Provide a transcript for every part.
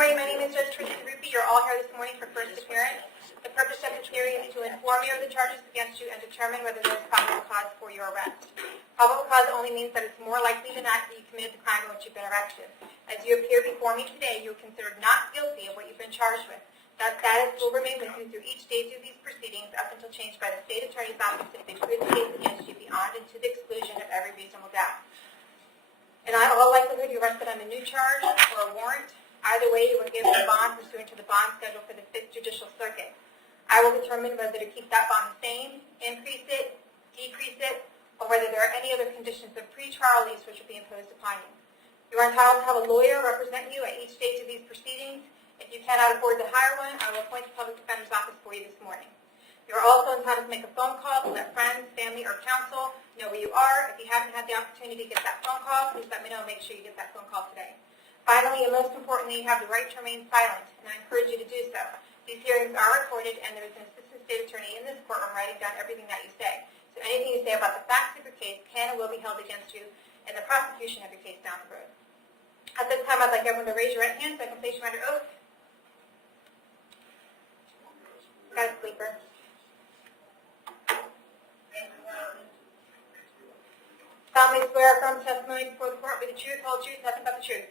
morning. My name is Judge Ruppe. You're all here this morning for first appearance. The purpose of this hearing is to inform you of the charges against you and determine whether there is probable cause for your arrest. Probable cause only means that it's more likely than not that you committed the crime in which you've been arrested. As you appear before me today, you are considered not guilty of what you've been charged with. That status will remain with you through each stage of these proceedings up until changed by the State Attorney's Office if they prove the case against you beyond and to the exclusion of every reasonable doubt. In all likelihood, you're arrested on a new charge or a warrant. Either way, you will give a bond pursuant to the bond schedule for the 5th Judicial Circuit. I will determine whether to keep that bond the same, increase it, decrease it, or whether there are any other conditions of pre-trial release which will be imposed upon you. You are entitled to have a lawyer represent you at each stage of these proceedings. If you cannot afford to hire one, I will appoint the Public Defender's Office for you this morning. You are also entitled to make a phone call to let friends, family, or counsel know where you are. If you haven't had the opportunity to get that phone call, please let me know. Make sure you get that phone call today. Finally, and most importantly, you have the right to remain silent, and I encourage you to do so. These hearings are recorded, and there is an assistant state attorney in this courtroom writing down everything that you say. So anything you say about the facts of your case can and will be held against you in the prosecution of your case down the road. At this time, I'd like everyone to raise your right hand so I can place you under oath. Got a sleeper. Solemnly swear affirm testimony before the court will be the truth, whole truth, nothing but the truth.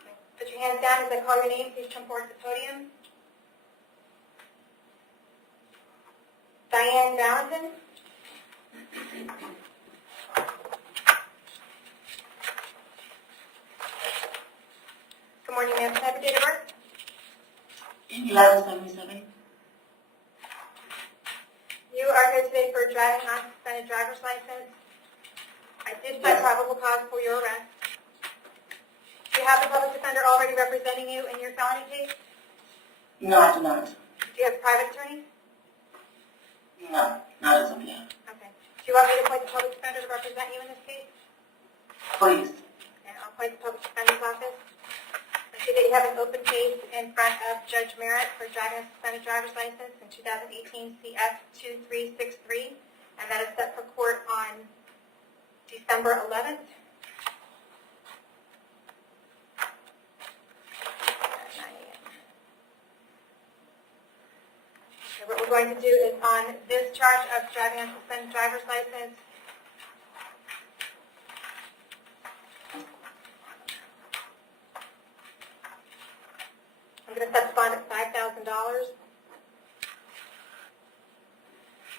Okay. Put your hands down as I call your name. Please come forward to the podium. Diane Valentin. Good morning, ma'am. Can I have your date of birth? 1177. You are here today for driving on suspended driver's license. I did find probable cause for your arrest. Do you have the public defender already representing you in your felony case? No, I do not. Do you have a private attorney? No, not as of yet. Okay. Do you want me to appoint the public defender to represent you in this case? Please. And I'll appoint the public defender's office. I see that you have an open case in front of Judge Merritt for driving a suspended driver's license in 2018 CF 2363, and that is set for court on December 11th. Okay, what we're going to do is on this charge of driving a suspended driver's license, I'm going to set the bond at $5,000,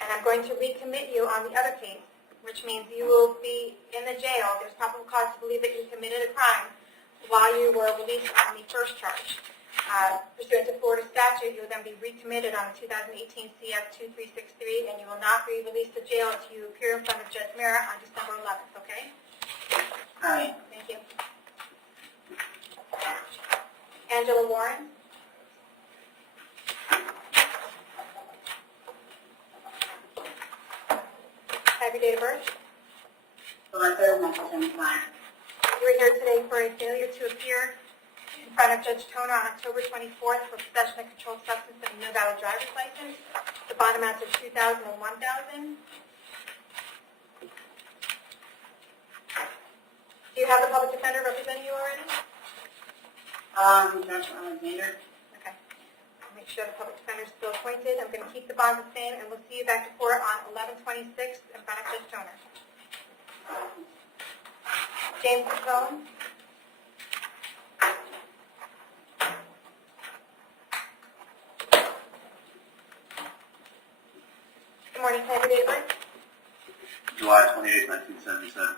and I'm going to recommit you on the other case, which means you will be in the jail. There's probable cause to believe that you committed a crime while you were released on the first charge. Pursuant to Florida statute, you will then be recommitted on 2018 CF 2363, and you will not be released to jail until you appear in front of Judge Merritt on December 11th, okay? All right. Thank you. Angela Warren. Have your date of birth? July 3rd, 1975. You were here today for a failure to appear in front of Judge Toner on October 24th for possession of controlled substance and no valid driver's license. The bond amounts of $2,000 and $1,000. Do you have the public defender representing you already? Judge Alexander. Okay. I'll make sure the public defender is still appointed. I'm going to keep the bond the same, and we'll see you back to court on 11/26 in front of Judge Toner. James McCone. Good morning. Can I have your date of birth? July 28, 1977.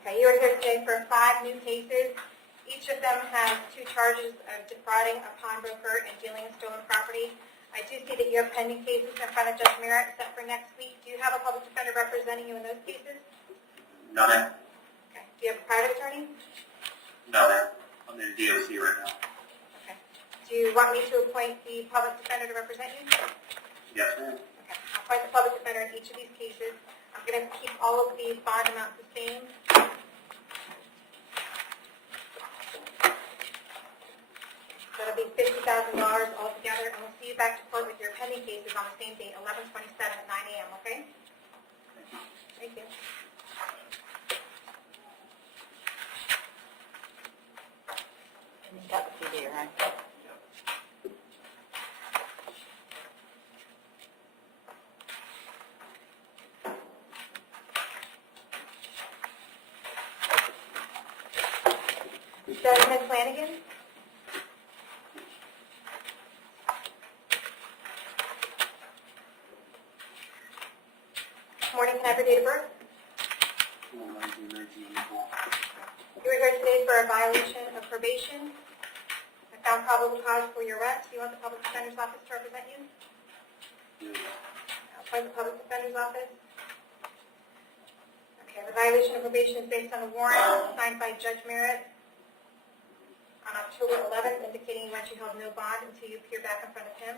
Okay, you are here today for 5 new cases. Each of them has 2 charges of defrauding a pawnbroker and dealing in stolen property. I do see that you have pending cases in front of Judge Merritt set for next week. Do you have a public defender representing you in those cases? No, ma'am. Okay. Do you have a private attorney? No, ma'am. I'm in the DOC right now. Okay. Do you want me to appoint the public defender to represent you? Yes, ma'am. Okay. I'll appoint the public defender in each of these cases. I'm going to keep all of the bond amounts the same. That'll be $50,000 altogether, and we'll see you back to court with your pending cases on the same date, 11/27 at 9 a.m., okay? Desmond Flanagan. Morning, can I have your date of birth? 1994. You were here today for a violation of probation. I found probable cause for your arrest. Do you want the public defender's office to represent you? I'll appoint the public defender's office. Okay, the violation of probation is based on a warrant signed by Judge Merritt on October 11th, indicating you went you held no bond until you appear back in front of him.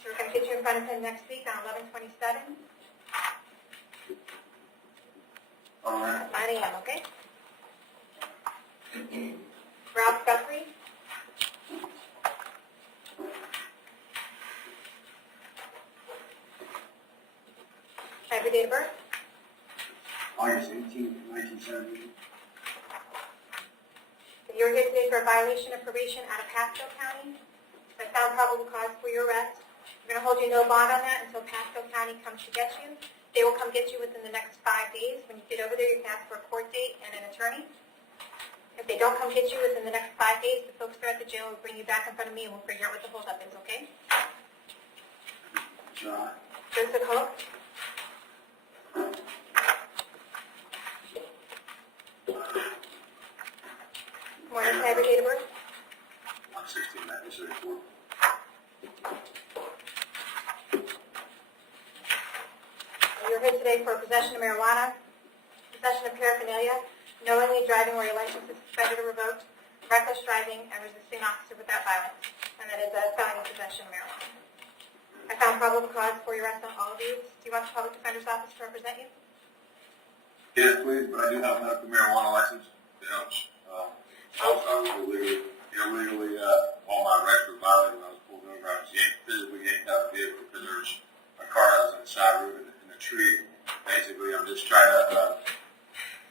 So we're going to get you in front of him next week on 11/27, All right. 9 a.m., okay? Ralph Guthrie. Can I have your date of birth? August 18th, 1970. You were here today for a violation of probation out of Pasco County. I found probable cause for your arrest. We're going to hold you no bond on that until Pasco County comes to get you. They will come get you within the next 5 days. When you get over there, you can ask for a court date and an attorney. If they don't come get you within the next 5 days, the folks there at the jail will bring you back in front of me and we'll figure out what the holdup is, okay? John. Joseph Hope. Morning, can I have your date of birth? I'm 16, 1974. You're here today for possession of marijuana, possession of paraphernalia, knowingly driving where your license is suspended or revoked, reckless driving, and resisting an officer without violence. And that is a felony possession of marijuana. I found probable cause for your arrest on all of these. Do you want the public defender's office to represent you? Yes, please, but I do have a medical marijuana license. It helps. I was illegally, all my rights were violated when I was pulled over. I was physically yanked out of the vehicle because there was a car that was on the side road in a tree. Basically, I'm just trying to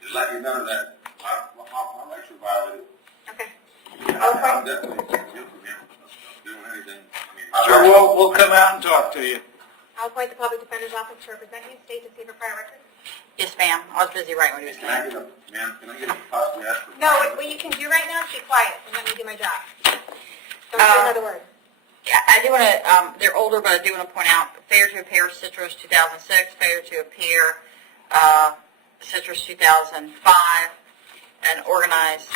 just let you know that my rights were violated. Okay. I'm definitely guilty, man. I'm doing anything. I mean, Sure, we'll come out and talk to you. I'll appoint the public defender's office to represent you. State to see for prior record. Yes, ma'am. I was busy writing what he was Can I saying. get a, ma'am, can I get a possibly ask for? No, what you can do right now is be quiet and let me do my job. Don't say another word. Yeah, I do want to, they're older, but I do want to point out, failure to appear Citrus 2006, failure to appear Citrus 2005, an organized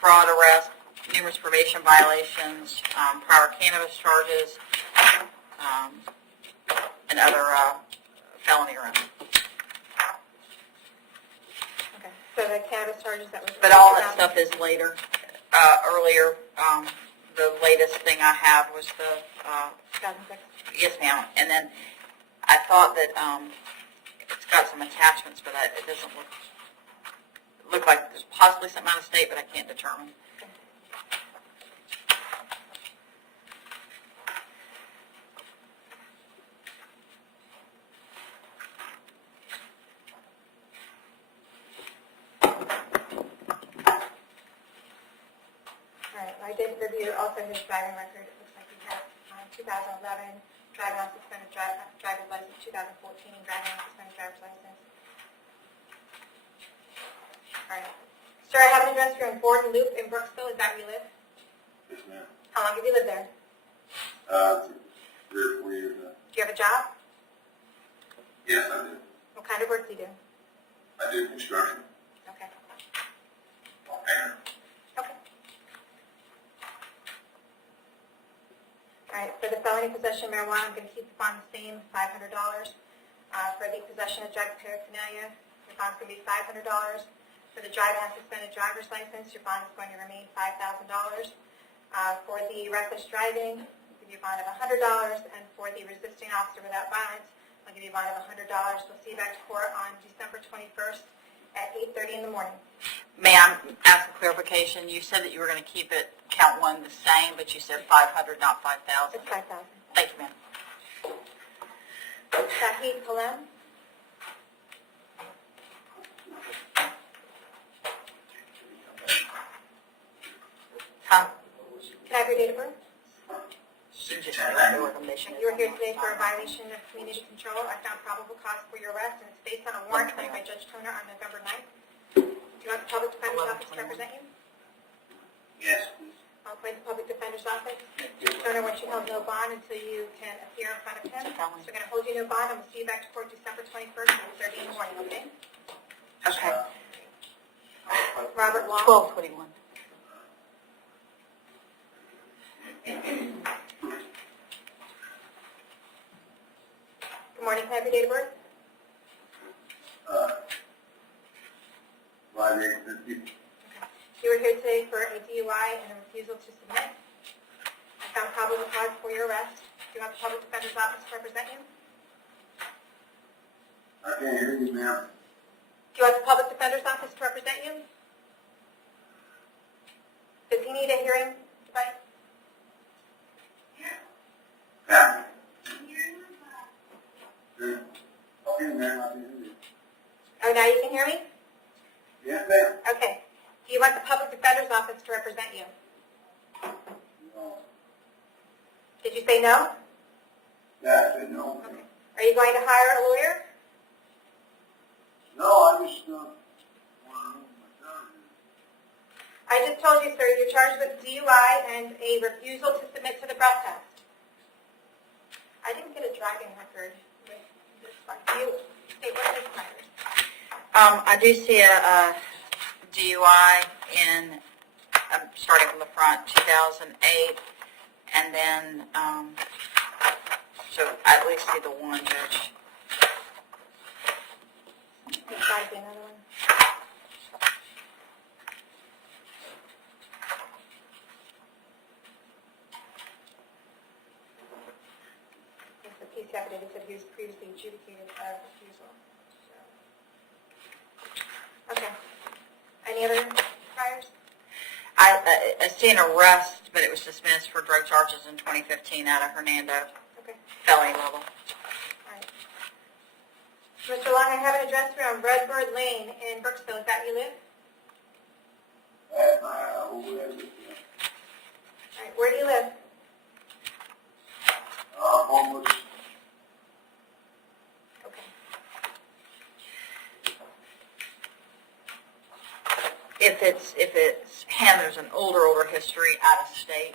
fraud arrest, numerous probation violations, prior cannabis charges, and other felony arrests. Okay. So the cannabis charges that was... But all that stuff is later. Earlier, the latest thing I have was the, 2006. yes ma'am, and then I thought that it's got some attachments, but it doesn't look like there's possibly something out of state, but I can't determine. All right, I did review also his driving record. It looks like he has 2011 driving on suspended driver's license, 2014 driving on suspended driver's license. All right. Sir, I have an address here in Borden Loop in Brooksville. Is that where you live? Yes, ma'am. How long have you lived there? 3 or 4 years now. Do you have a job? Yes, I do. What kind of work do you do? I do construction. Okay. And Okay. All right, for the felony possession of marijuana, I'm going to keep the bond the same, $500. For the possession of drug paraphernalia, your bond's going to be $500. For the driving on suspended driver's license, your bond is going to remain $5,000. For the reckless driving, I'll give you a bond of $100. And for the resisting officer without violence, I'll give you a bond of $100. We'll see you back to court on December 21st at 8:30 in the morning. May I ask a clarification? You said that you were going to keep it, count one, the same, but you said 500, not 5,000. It's $5,000. Thank you, ma'am. Shahid Kalem. Huh? Can I have your date of birth? You can just say what the recommendation You is. were here today for a violation of community control. I found probable cause for your arrest, and it's based on a warrant signed by Judge Toner on November 9th. Do you want the public defender's office to represent you? owner wants you held no bond until you can appear in front of him. So we're going to hold you no bond, and we'll see you back to court December 21st at 8:30 in the morning, okay? Okay. Robert Wall. 12:21. Good morning, can I have your date of birth? Friday, 50. You were here today for a DUI and a refusal to submit. I found probable cause for your arrest. Do you want the public defender's office to represent you? I can't hear you, ma'am. Do you want the public defender's office to represent you? Does he need a hearing device? Yeah. Okay, ma'am, I can hear you. Oh, now you can hear me? Yes, ma'am. Okay. Do you want the public defender's office to represent you? No. Did you say no? Yeah, I said no. Okay. Are you going to hire a lawyer? No, I just, want to know my son. I just told you, sir, you're charged with DUI and a refusal to submit to the breath test. I didn't get a driving record with this one. You state what this matters. I do see a DUI in, starting from the front, 2008, and then, so I at least see the one, Judge. There's got to be another one. It's the PC affidavit said he was previously adjudicated as refusal. So. Okay. Any other priors? I see an arrest, but it was dismissed for drug charges in 2015 out of Hernando, Okay. felony level. All right. Mr. Long, I have an address here on Redbird Lane in Brooksville. Is that where you live? That's my old address. All right. Where do you live? Homeless. Okay. If it's, and there's an older history out of state.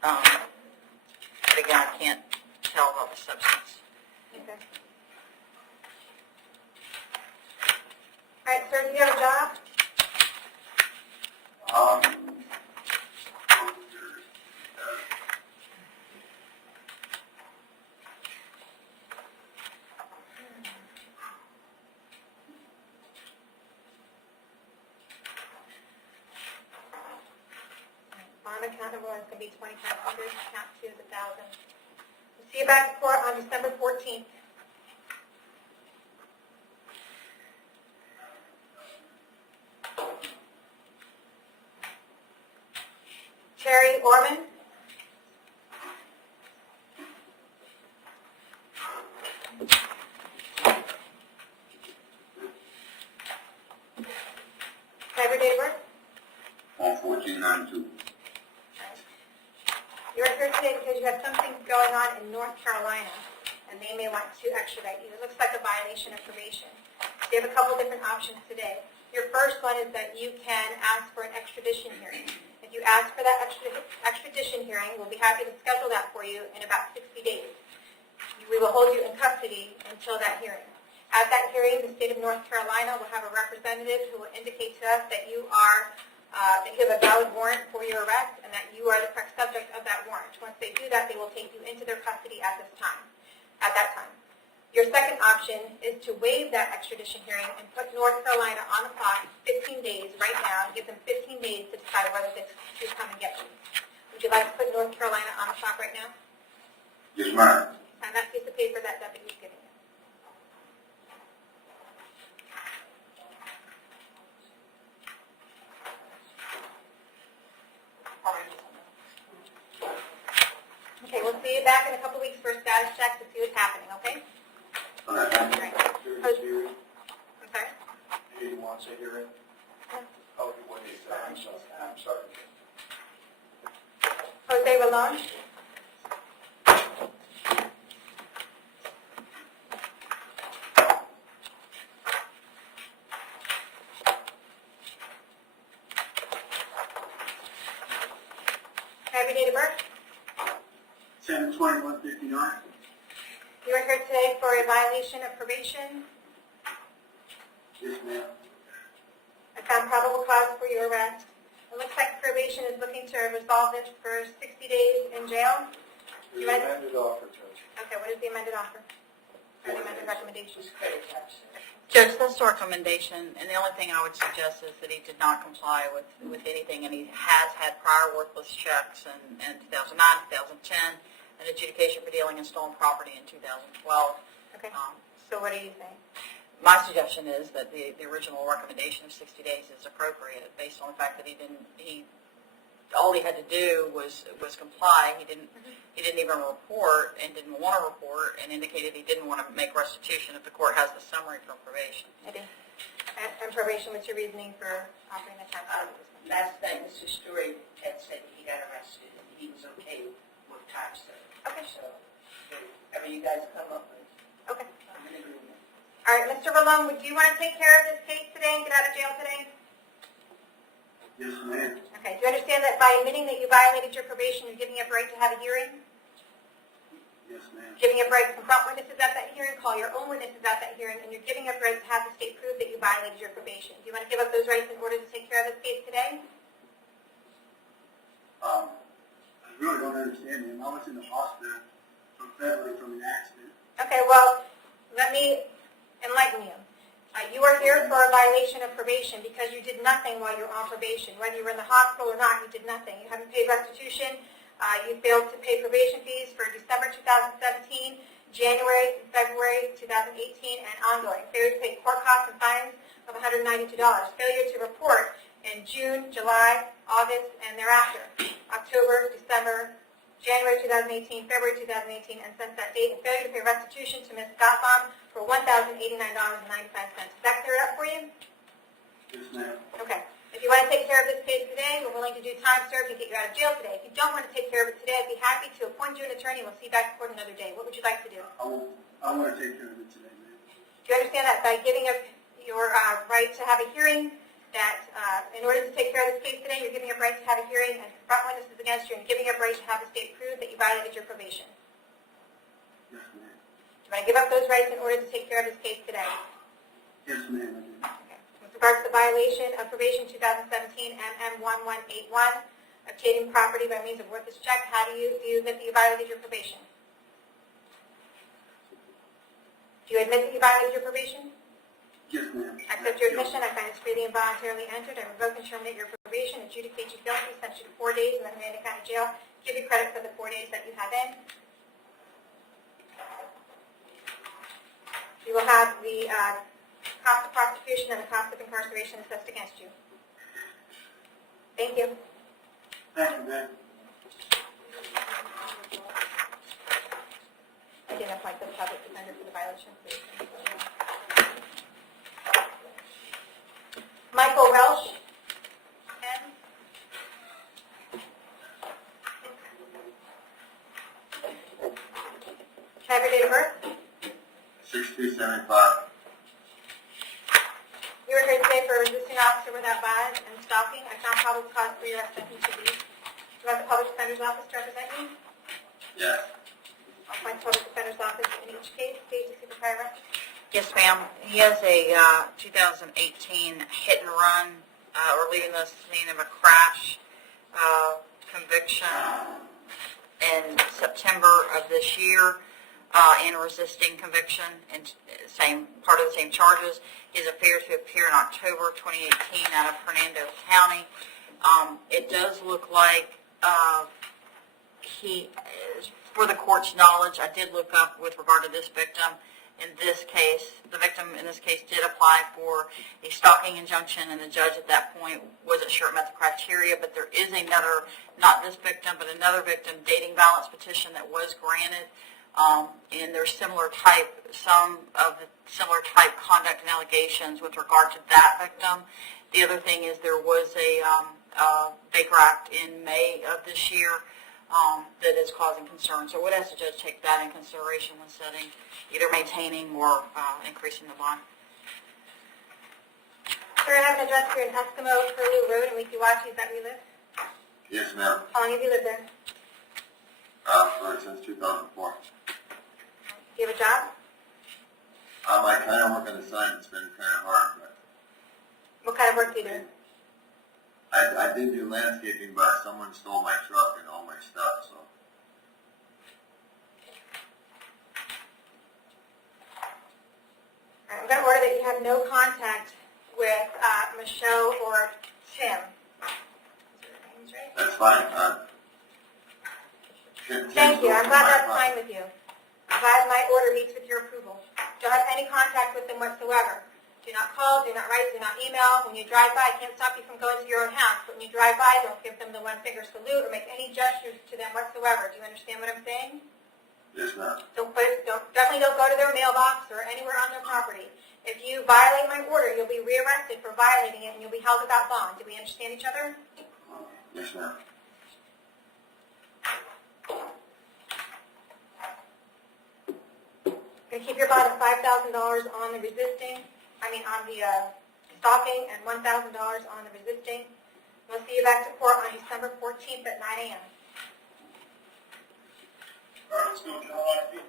But again, I can't tell about the substance. Okay. All right, sir, do you have a job? Bond account number one is going to be $2,500. Account two is $1,000. We'll see you back in court on December 14th. Terry Orman. Can I have your date of birth? On 1492. You're here today because you have something going on in North Carolina, and they may want to extradite you. It looks like a violation of probation. They have a couple different options today. Your first one is that you can ask for an extradition hearing. If you ask for that extradition hearing, we'll be happy to schedule that for you in about 60 days. We will hold you in custody until that hearing. At that hearing, the state of North Carolina will have a representative who will indicate to us that you are that you have a valid warrant for your arrest and that you are the correct subject of that warrant. Once they do that, they will take you into their custody at that time. Your second option is to waive that extradition hearing and put North Carolina on the clock 15 days right now and give them 15 days to decide whether they should come and get you. Would you like to put North Carolina on the clock right now? Yes, ma'am. Sign that piece of paper that deputy is giving you. Okay, we'll see you back in a couple weeks for a status check to see what's happening, okay? All right. All right. I'm sorry? He wants a hearing? Oh, what is that? I'm sorry. Jose Rolon? date of birth? 7/21/59. You are here today for a violation of probation. Yes, ma'am. I found probable cause for your arrest. It looks like probation is looking to resolve this for 60 days in jail. The You want- amended offer, Judge. Okay, what is the amended offer? Or the amended recommendation? Judge, that's the recommendation, and the only thing I would suggest is that he did not comply with anything, and he has had prior worthless checks in 2009, 2010, an adjudication for dealing in stolen property in 2012. Okay, so what do you think? My suggestion is that the original recommendation of 60 days is appropriate, based on the fact that all he had to do was comply. He didn't even report and didn't want to report and indicated he didn't want to make restitution if the court has the summary from probation. I do. And probation, what's your reasoning for offering the time served? Last night, Mr. Story had said he got arrested and he was okay with time served. Okay. So, whatever you guys come up with, Okay. I'm in agreement. All right, Mr. Valone, would you want to take care of this case today and get out of jail today? Yes, ma'am. Okay, do you understand that by admitting that you violated your probation, you're giving up right to have a hearing? Yes, ma'am. Giving up right to confront witnesses at that hearing, call your own witnesses at that hearing, and you're giving up right to have the state prove that you violated your probation. Do you want to give up those rights in order to take care of this case today? I really don't understand, ma'am. I was in the hospital from February from an accident. Okay, well, let me enlighten you. You are here for a violation of probation because you did nothing while you were on probation. Whether you were in the hospital or not, you did nothing. You haven't paid restitution. You failed to pay probation fees for December 2017, January, February 2018, and ongoing. Failure to pay court costs and fines of $192. Failure to report in June, July, August, and thereafter. October, December, January 2018, February 2018, and since that date, and failure to pay restitution to Ms. Gottbaum for $1,089.95. Is that cleared up for you? Yes, ma'am. Okay. If you want to take care of this case today, we're willing to do time served and get you out of jail today. If you don't want to take care of it today, I'd be happy to appoint you an attorney. We'll see you back in court another day. What would you like to do? I want to take care of it today, ma'am. Do you understand that by giving up your right to have a hearing, that in order to take care of this case today, you're giving up right to have a hearing and confront witnesses against you, and giving up right to have the state prove that you violated your probation? Yes, ma'am. Do you want to give up those rights in order to take care of this case today? Yes, ma'am, I do. Okay. With regards to the violation of probation 2017 MM1181, obtaining property by means of worthless check, how do you admit that you violated your probation? Do you admit that you violated your probation? Yes, ma'am. I accept your admission. I find it's freely and voluntarily entered. I revoke and terminate your probation, adjudicate you guilty, sentence you to 4 days in the Hernando County Jail, give you credit for the 4 days that you have in. You will have the cost of prosecution and the cost of incarceration assessed against you. Thank you. Thank you, ma'am. I didn't appoint the public defender for the violation. Michael Welsh. Ken. Can I have your date of birth? 6275. You were here today for a resisting officer without violence and stalking. I found probable cause for your arrest on each of these. Do you want the public defender's office to represent you? Yes. I'll appoint the public defender's office in each case. Please see the prior record. Yes, ma'am. He has a 2018 hit and run or leaving the scene of a crash conviction in September of this year and resisting conviction and part of the same charges. His affair to appear in October 2018 out of Hernando County. It does look like he, for the court's knowledge, I did look up with regard to this victim. In this case, the victim in this case did apply for a stalking injunction, and the judge at that point wasn't sure it met the criteria, but there is another, not this victim, but another victim, dating violence petition that was granted, and there's similar type, some of the similar type conduct and allegations with regard to that victim. The other thing is there was a Baker Act in May of this year that is causing concern. So what has the judge take that in consideration when setting, either maintaining or increasing the bond? Sir, I have an address here in Eskimo, Curlew Road in Weekiwachi. Is that where you live? Yes, ma'am. How long have you lived there? Since 2004. Do you have a job? I kind of work on the side. It's been kind of hard, but What kind of work do you do? I did do landscaping, but someone stole my truck and all my stuff, so. I'm going to order that you have no contact with Michelle or Tim. That's fine. Thank you. I'm glad that's fine with you. I'm glad my order meets with your approval. Don't have any contact with them whatsoever. Do not call, do not write, do not email. When you drive by, I can't stop you from going to your own house. But when you drive by, don't give them the one-finger salute or make any gestures to them whatsoever. Do you understand what I'm saying? Yes, ma'am. Definitely don't go to their mailbox or anywhere on their property. If you violate my order, you'll be rearrested for violating it and you'll be held without bond. Do we understand each other? Yes, ma'am. Going to keep your bond of $5,000 on the stalking and $1,000 on the resisting. We'll see you back to court on December 14th at 9 a.m. All right, let's go, John.